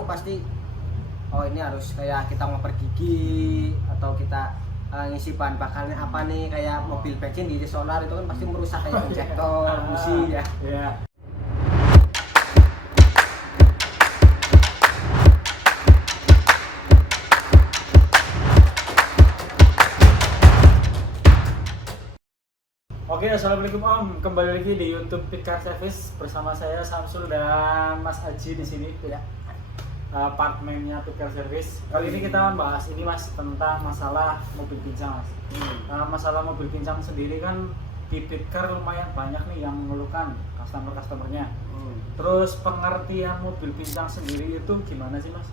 tahu pasti oh ini harus kayak kita ngoper gigi atau kita ngisi bahan bakarnya apa nih, kayak mobil bensin di solar itu kan pasti merusak kayak injektor, busi ya. Iya. Oke, assalamualaikum Om. Kembali lagi di YouTube Picar Service bersama saya Samsul dan Mas Aji di sini ya. Partnernya Picar Service. Kali ini kita membahas ini Mas tentang masalah mobil pincang Mas. Masalah mobil pincang sendiri kan di Picar lumayan banyak nih yang mengeluhkan customer-customernya. Terus pengertian mobil pincang sendiri itu gimana sih Mas?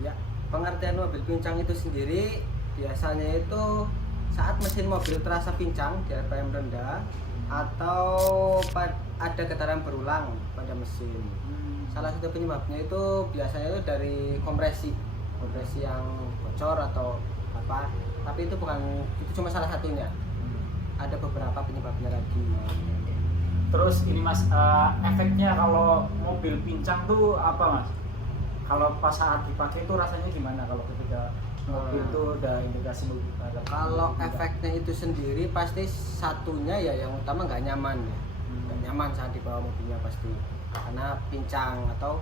Ya, pengertian mobil pincang itu sendiri biasanya itu saat mesin mobil terasa pincang di RPM rendah atau ada getaran berulang pada mesin. Salah satu penyebabnya itu biasanya itu dari kompresi yang bocor atau apa, tapi itu cuma salah satunya. Ada beberapa penyebabnya lagi. Terus ini Mas, efeknya kalau mobil pincang tuh apa Mas? Kalau pas saat dipakai itu rasanya gimana kalau ketika mobil itu udah indikasi mobil? Kalau efeknya itu sendiri pasti satunya ya yang utama nggak nyaman ya. Nggak nyaman saat dibawa mobilnya pasti karena pincang atau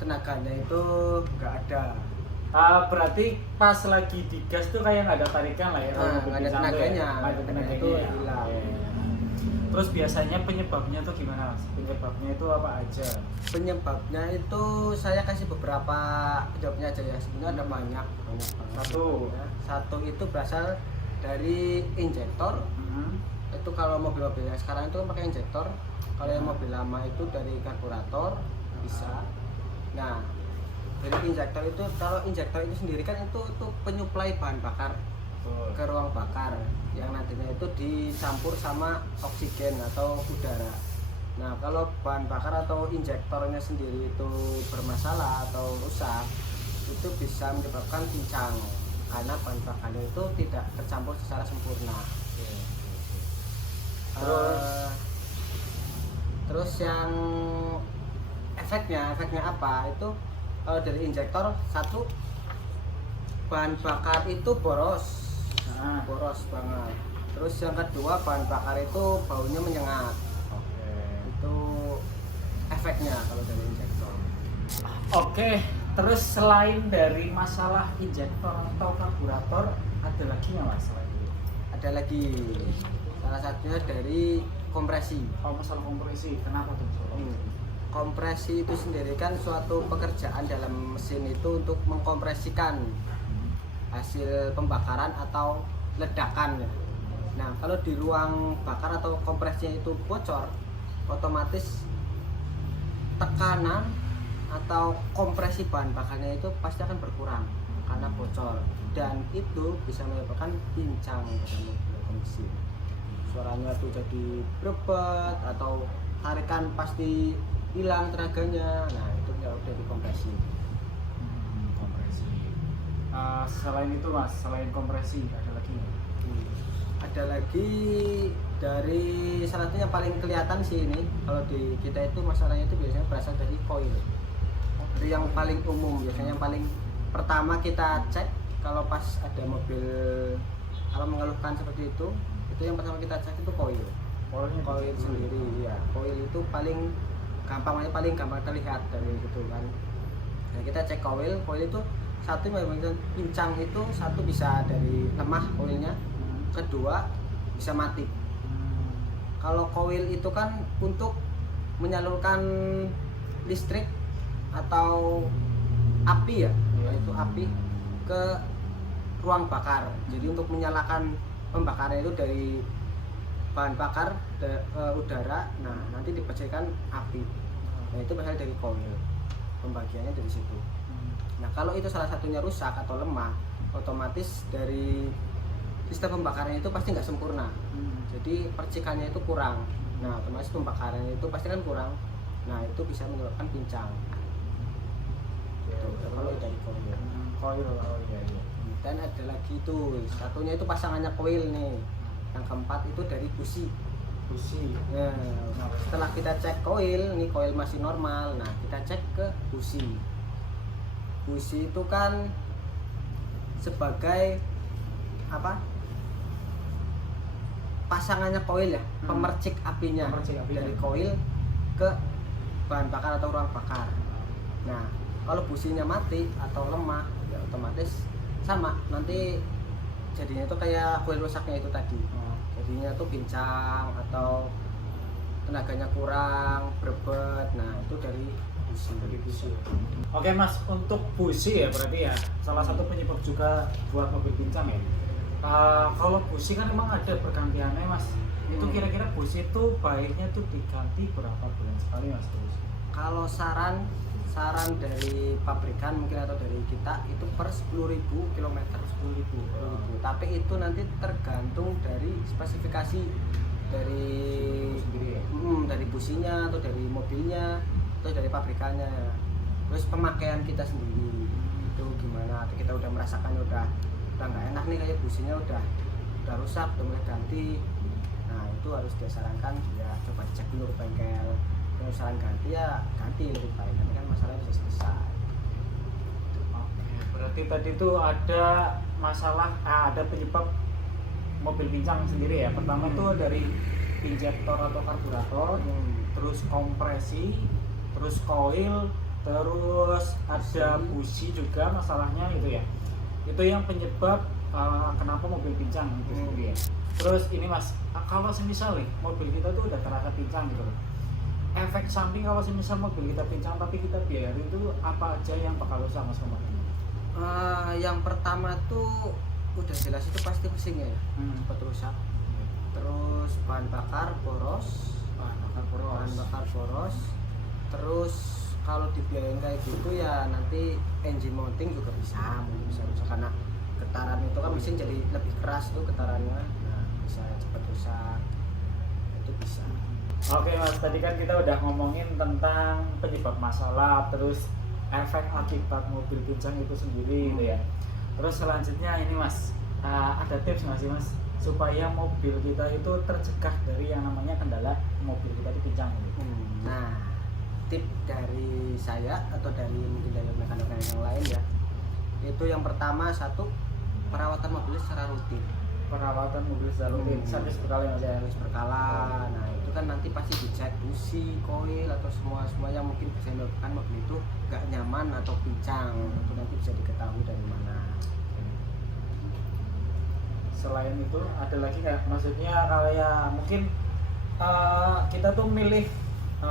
tenaganya itu nggak ada. Berarti pas lagi digas tuh kayak nggak ada tarikan lah ya? Nggak ada tenaganya, itu ya, hilang. Terus biasanya penyebabnya tuh gimana Mas? Penyebabnya itu apa aja? Penyebabnya itu saya kasih beberapa penyebabnya aja ya. Sebenarnya ada banyak banget. Satu itu berasal dari injektor. Itu kalau mobil-mobilnya sekarang itu pakai injektor. Kalau yang mobil lama itu dari karburator bisa. Nah, dari injektor itu, kalau injektor itu sendiri kan itu penyuplai bahan bakar ke ruang bakar yang nantinya itu dicampur sama oksigen atau udara. Nah, kalau bahan bakar atau injektornya sendiri itu bermasalah atau rusak, itu bisa menyebabkan pincang karena bahan bakarnya itu tidak tercampur secara sempurna. Terus yang efeknya apa? Itu kalau dari injektor satu, bahan bakar itu boros banget. Terus yang kedua, bahan bakar itu baunya menyengat. Itu efeknya kalau dari injektor. Oke, terus selain dari masalah injektor atau karburator, ada lagi nggak Mas? Ada lagi, salah satunya dari kompresi. Kalau masalah kompresi, kenapa tuh? Kompresi itu sendiri kan suatu pekerjaan dalam mesin itu untuk mengkompresikan hasil pembakaran atau ledakan ya. Nah, kalau di ruang bakar atau kompresinya itu bocor, otomatis tekanan atau kompresi bahan bakarnya itu pasti akan berkurang karena bocor, dan itu bisa menyebabkan pincang pada mobil mesin. Suaranya tuh jadi berbet atau tarikan pasti hilang tenaganya. Nah, itu ya udah dikompresi. Kompresi. Selain itu Mas, selain kompresi ada lagi nggak? Ada lagi dari salah satunya paling kelihatan sih ini. Kalau di kita itu masalahnya itu biasanya berasal dari koil. Itu yang paling umum, biasanya yang paling pertama kita cek kalau pas ada mobil kalau mengeluhkan seperti itu yang pertama kita cek itu koil. Koil sendiri ya. Koil itu paling gampang terlihat dari itu kan. Nah, kita cek koil itu satu memang pincang, itu satu bisa dari lemah koilnya, kedua bisa mati. Kalau koil itu kan untuk menyalurkan listrik atau api ya, yaitu api ke ruang bakar. Jadi untuk menyalakan pembakaran itu dari bahan bakar ke udara, nah nanti dipercikan api. Nah, itu berasal dari koil, pembagiannya dari situ. Nah, kalau itu salah satunya rusak atau lemah, otomatis dari sistem pembakarannya itu pasti nggak sempurna. Jadi percikannya itu kurang. Nah, otomatis pembakarannya itu pasti kan kurang. Nah, itu bisa menyebabkan pincang. Kalau dari koil. Dan ada lagi tuh, satunya itu pasangannya koil nih. Yang keempat itu dari busi. Nah, setelah kita cek koil, ini koil masih normal. Nah, kita cek ke busi. busi itu kan sebagai apa? Pasangannya koil ya, pemercik apinya. Pemercik apinya. Dari koil ke bahan bakar atau ruang bakar. Nah, kalau businya mati atau lemah, ya otomatis sama nanti jadinya itu kayak koil rusaknya itu tadi. Jadinya tuh pincang atau tenaganya kurang, berbet. Nah, itu dari busi. Oke Mas, untuk busi ya berarti ya salah satu penyebab juga buat mobil pincang ya. Kalau busi kan memang ada pergantiannya Mas. Itu kira-kira busi itu baiknya tuh diganti berapa bulan sekali Mas busi? Kalau saran dari pabrikan mungkin atau dari kita itu per 10.000 km. 10.000. Tapi itu nanti tergantung dari spesifikasi dari dari businya atau dari mobilnya atau dari pabrikannya. Terus pemakaian kita sendiri itu gimana? Atau kita udah merasakan udah nggak enak nih, kayak businya udah rusak, udah mulai ganti. Nah itu harus disarankan ya coba cek dulu ke bengkel. Kalau saran ganti ya ganti lebih baik, nanti kan masalahnya bisa selesai. Oke, berarti tadi itu ada masalah, ada penyebab mobil pincang sendiri ya. Pertama itu dari injektor atau karburator, terus kompresi, terus koil, terus ada busi juga masalahnya itu ya. Itu yang penyebab kenapa mobil pincang itu sendiri ya. Terus ini Mas, kalau semisal nih mobil kita tuh udah terasa pincang gitu, efek samping kalau semisal mobil kita pincang tapi kita biarin itu apa aja yang bakal rusak Mas kemarin? Yang pertama tuh udah jelas itu pasti pusingnya ya, cepat rusak. Terus bahan bakar boros. Terus kalau dibiayain kayak gitu ya nanti engine mounting juga bisa rusak karena getaran itu kan mesin jadi lebih keras tuh getarannya. Nah, bisa cepat rusak. Itu bisa. Oke Mas, tadi kan kita udah ngomongin tentang penyebab masalah, terus efek akibat mobil pincang itu sendiri gitu ya. Terus selanjutnya ini Mas, ada tips nggak sih Mas supaya mobil kita itu tercegah dari yang namanya kendala mobil kita itu pincang gitu? Nah, tip dari saya atau dari mungkin dari rekan-rekan yang lain ya, itu yang pertama satu, perawatan mobil secara rutin. Perawatan mobil secara rutin, servis berkala Mas ya? Harus berkala. Nah itu kan nanti pasti dicek busi, koil atau semua yang mungkin bisa menyebabkan mobil itu gak nyaman atau pincang. Itu nanti bisa diketahui dari mana. Selain itu ada lagi nggak? Maksudnya kalau ya mungkin kita tuh milih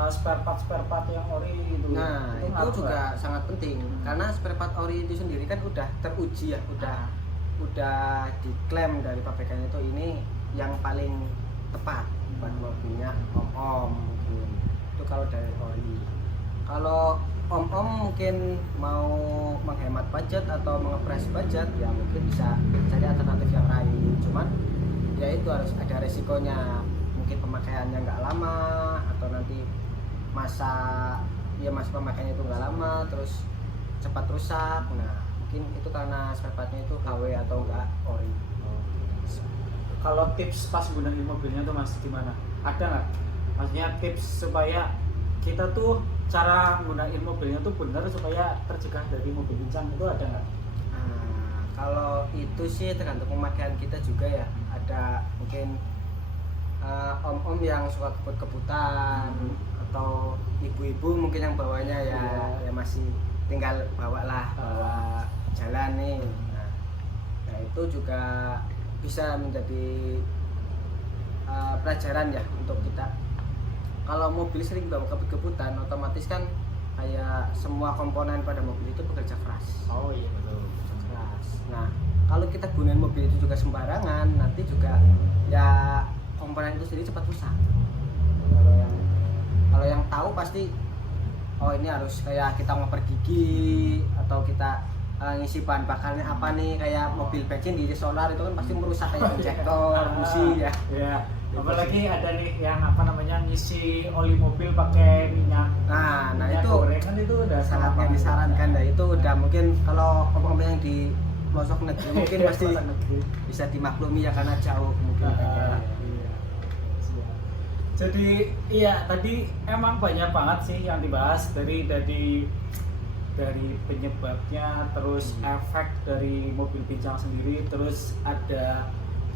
spare part yang ori itu. Nah itu juga sangat penting karena spare part ori itu sendiri kan udah teruji ya, udah diklaim dari pabrikannya itu ini yang paling tepat buat mobilnya om mungkin. Itu kalau dari ori. Kalau om mungkin mau menghemat budget atau mengepres budget ya mungkin bisa cari alternatif yang lain. Cuman ya itu harus ada resikonya, mungkin pemakaiannya nggak lama atau nanti masa pemakaiannya itu nggak lama terus cepat rusak. Nah mungkin itu karena spare partnya itu KW atau enggak ori. Kalau tips pas gunain mobilnya tuh Mas gimana? Ada nggak? Maksudnya tips supaya kita tuh cara gunain mobilnya tuh benar supaya tercegah dari mobil pincang itu ada nggak? Kalau itu sih tergantung pemakaian kita juga ya. Ada mungkin om yang suka kebut-kebutan atau ibu-ibu mungkin yang bawanya ya masih tinggal bawa jalan nih. Nah itu juga bisa menjadi pelajaran ya untuk kita. Kalau mobil sering bawa kebut-kebutan, otomatis kan kayak semua komponen pada mobil itu bekerja keras. Oh iya betul. Bekerja keras. Nah kalau kita gunain mobil itu juga sembarangan, nanti juga ya komponen itu sendiri cepat rusak. Kalau yang tahu pasti, oh ini harus kayak kita ngoper gigi atau kita ngisi bahan bakarnya apa nih, kayak mobil bensin di solar itu kan pasti merusak kayak injektor, busi ya. Iya. Apalagi ada nih yang ngisi oli mobil pakai minyak. Nah minyak itu gorengan itu udah sangat yang disarankan. Nah itu udah mungkin kalau om yang di pelosok negeri mungkin pasti bisa dimaklumi ya karena jauh mungkin. Jadi iya tadi emang banyak banget sih yang dibahas dari dari penyebabnya, terus efek dari mobil pincang sendiri, terus ada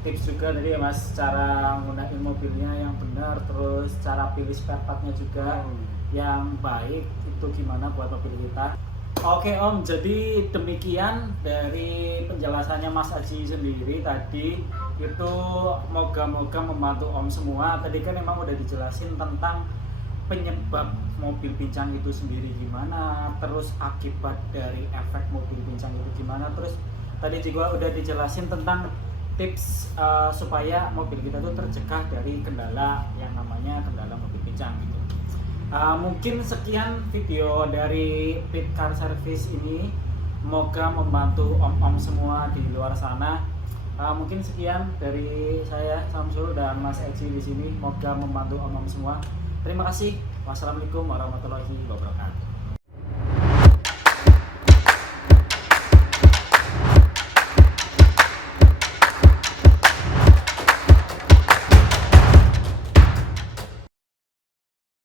tips juga tadi ya Mas, cara gunain mobilnya yang benar, terus cara pilih spare partnya juga yang baik itu gimana buat mobil kita. Oke Om, jadi demikian dari penjelasannya Mas Aji sendiri tadi, itu moga-moga membantu Om semua. Tadi kan emang udah dijelasin tentang penyebab mobil pincang itu sendiri gimana, terus akibat dari efek mobil pincang itu gimana, terus tadi juga udah dijelasin tentang tips supaya mobil kita tuh tercegah dari kendala yang namanya kendala mobil pincang gitu. Mungkin sekian video dari Pit Car Service ini, semoga membantu om-om semua di luar sana. Mungkin sekian dari saya Samsul dan Mas Eci di sini, semoga membantu om-om semua. Terima kasih. Wassalamualaikum warahmatullahi wabarakatuh.